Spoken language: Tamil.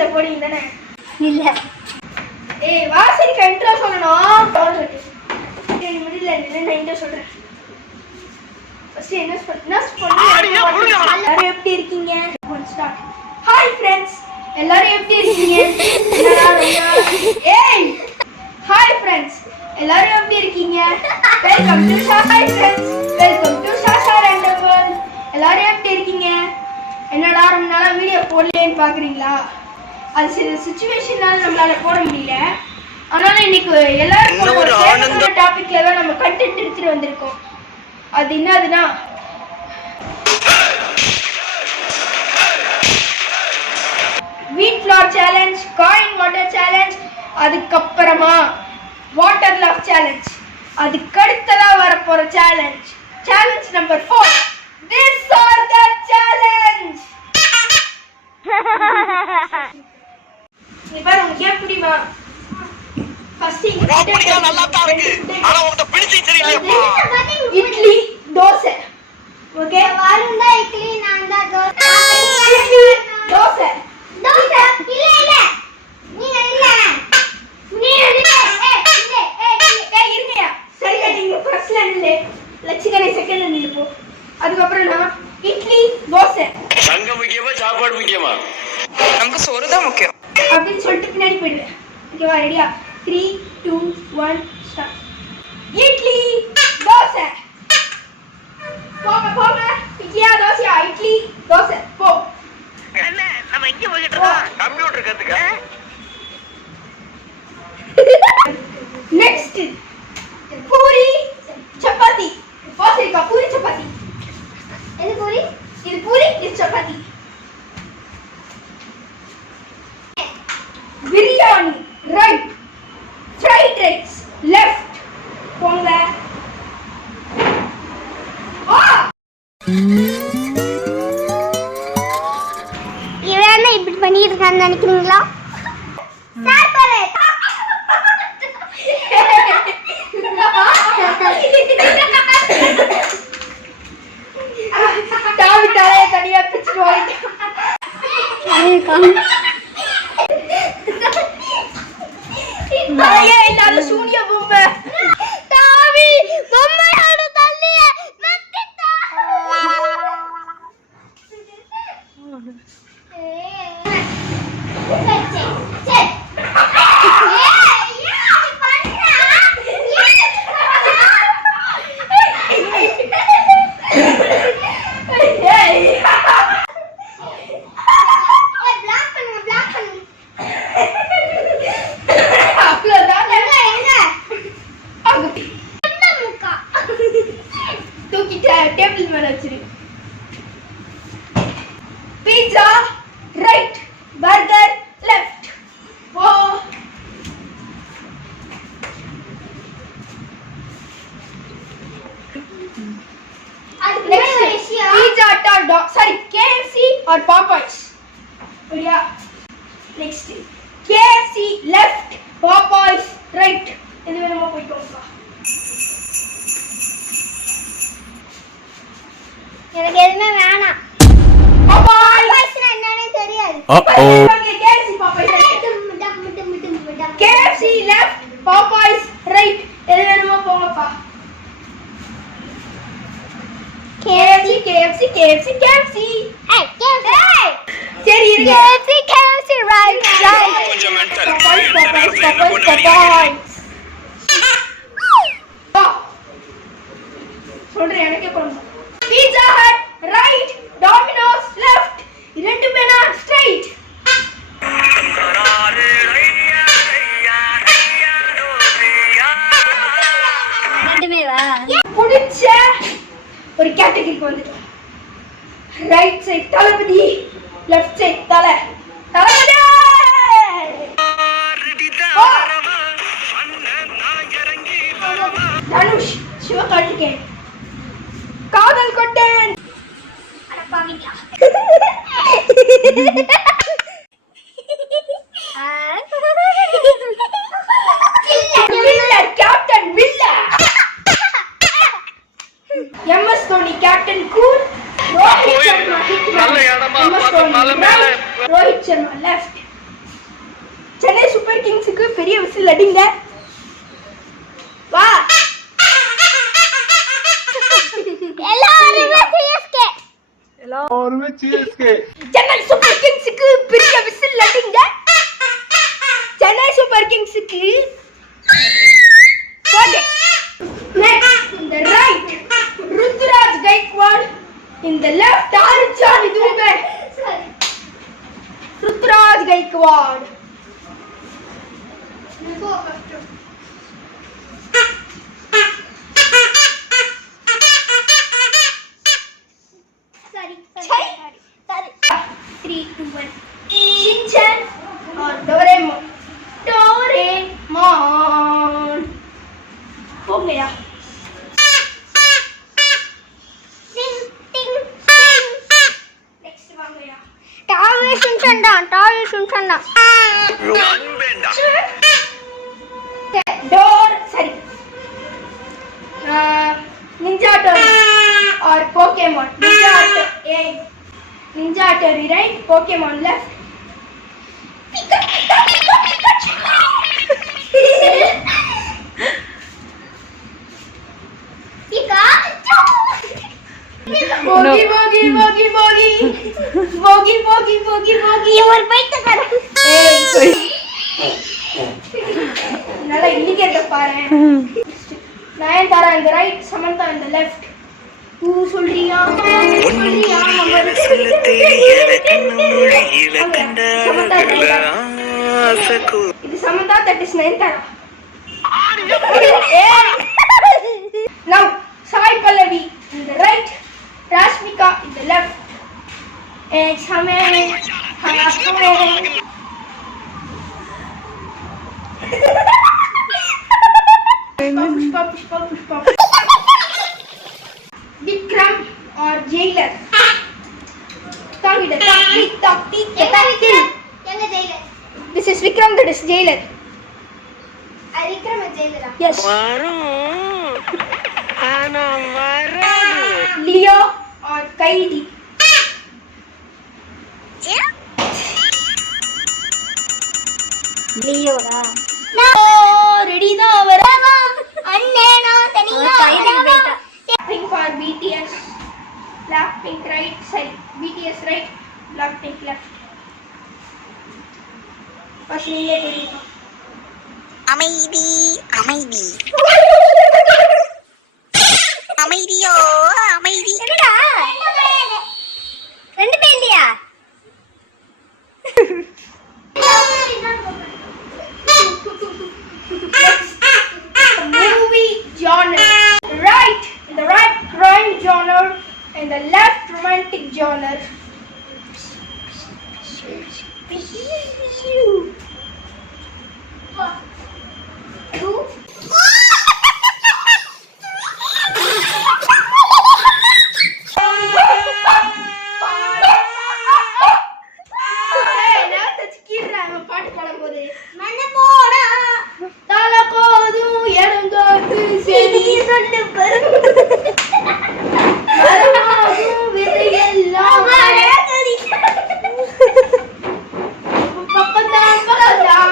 கமெண்ட்ஸ்ல போடுங்க தானே? இல்ல. ஏய் வாசரிக்கு இன்ட்ரோ சொல்லணும். சரி முடியல நான் இன்ட்ரோ சொல்றேன். ஃபர்ஸ்ட் என்ன பண்ணுங்க? எல்லாரும் எப்படி இருக்கீங்க? ஸ்டார்ட். Hi friends. எல்லாரும் எப்படி இருக்கீங்க? ஏய் ஹாய் फ्रेंड्स. எல்லாரும் எப்படி இருக்கீங்க? Welcome to hi friends. Welcome to Sasha ரெண்டபல். எல்லாரும் எப்படி இருக்கீங்க? என்னடா ரொம்ப நாளா வீடியோ போடலன்னு பாக்குறீங்களா? அது சில சிச்சுவேஷனால நம்மளால போட முடியல. ஆனால இன்னைக்கு எல்லாரும் ஒரு டாபிக்ல தான் நம்ம கண்டென்ட் எடுத்துட்டு வந்திருக்கோம். அது என்னதுன்னா வீட் flower challenge, coin water challenge, அதுக்கப்புறமா வாட்டர் லவ் சேலஞ்ச், அதுக்கு அடுத்ததா வர போற challenge number 4. This or that challenge. நீ பாரு உனக்கு ஏன் புரியுமா? ஃபர்ஸ்ட் அப்படியே நல்லா தான் இருக்கு. ஆனா உன்கிட்ட பிடிச்சி சரியில்லையா? இட்லி தோசை. ஓகே வாருங்க இட்லி நான் தான் தோசை. தோசை இல்ல இல்ல நீ இல்ல இருங்கயா. சரியா நீங்க ஃபர்ஸ்ட்ல நில்லு. லட்சிகனை செகண்ட்ல நில்லு போ. அதுக்கப்புறம் நான் இட்லி தோசை. சங்க முக்கியமா சாப்பாடு முக்கியமா? நமக்கு சோறு தான் முக்கியம் அப்படின்னு சொல்லிட்டு பின்னாடி போயிடுவேன். ஓகேவா? ரெடியா? 3 2 1 ஸ்டார்ட். இட்லி தோசை. போங்க இட்லியா தோசையா? இட்லி தோசை போ. என்ன நம்ம எங்க போயிட்டு இருக்கோம்? கம்ப்யூட்டர் கத்துக்க. நெக்ஸ்ட் பூரி சப்பாத்தி. போசேக்கா பூரி சப்பாத்தி. இது பூரி இது chapati. Biryani right, fried rice left. போங்க. இவன் இப்படி பண்ணிட்டு இருக்கான்னு நினைக்கிறீங்களா? தனியா பிச்சுட்டு எல்லாரும் சூனிய பொம்மை தாவி பொம்மையோட தள்ளிய நத்திட்டா. டேபிள் மேல வச்சிரு. Pizza right, burger left. போ. Pizza or dog, sorry, KFC or Popeyes. Ready? Next KFC left, Popeyes right. இது வேணுமா போய்க்கோங்க. எனக்கு எதுமே வேணாம். Popeyes என்னன்னே தெரியாது. KFC Popeyes KFC left, Popeyes right. எது வேணுமா போங்கப்பா. KFC hey சரி இருங்க. KFC right கொஞ்சம் மென்டல். Popeyes சொல்றேன் எனக்கே போறோம். Pizza Hut right, Domino's left. இரண்டு பேனா straight. ரெண்டுமேவா? புடிச்ச ஒரு கேட்டகரிக்கு வந்துட்டோம். Right side Thalapathy, left side Thalapathy. Dhanush Sivakarthikeyan. Kadhal Kondein. அட பாவிங்களா. கேப்டன் வில்லா. MS Dhoni captain cool. Rohit Sharma left. Super கிங்ஸுக்கு பெரிய விசில் அடிங்க. வா. எல்லாருமே சிஎஸ்கே. சென்னை சூப்பர் கிங்ஸுக்கு பெரிய விசில் அடிங்க. சென்னை சூப்பர் கிங்ஸுக்கு. Okay. Next in the right Ruturaj Gaikwad, in the left ஆர்ச்சான் இதுவே. Ruturaj Gaikwad. Sorry. 3, 2, 1. Shinchan or Doraemon? Doraemon. हो गया. Next one गया. டாவே சுன்சண்டா. Sorry. Ninja Turtle or Pokemon? Ninja Turtle A. Ninja Turtle right, Pokemon left. Pikachu. Bogi. ஒரு பைத்தியக்காரன். நல்லா இண்டிகேட்டர் பாரு. Nayanthara in the right, Samantha in the left. பூ சொல்றியா இது Samantha, that is Nayanthara. Now Sai Pallavi in the right, Rashmika in the left. It's Pushpa. Vikram or Jailer? Talk. This is Vikram, that is Jailer. Vikram and Jailer. Yes. Leo or Kaidi? லியோடா. Ready now, வரவா. அண்ணே நான் தனியா. Blackpink for BTS. Blackpink right side, BTS right, Blackpink left. First நீயே தெரியுமா? அமைதியோ அமைதி. என்னடா ரெண்டு பேர் இல்லையா? Movie genre. Right, in the right crime genre, in the left romantic genre. பாட்டு பாடும்போது மண்ண போடா தலை போதும் எடுங்கோட்டு சரி சொல்லு மரமாகும் விதையெல்லாம் பக்கத்தான் பக்கத்தான்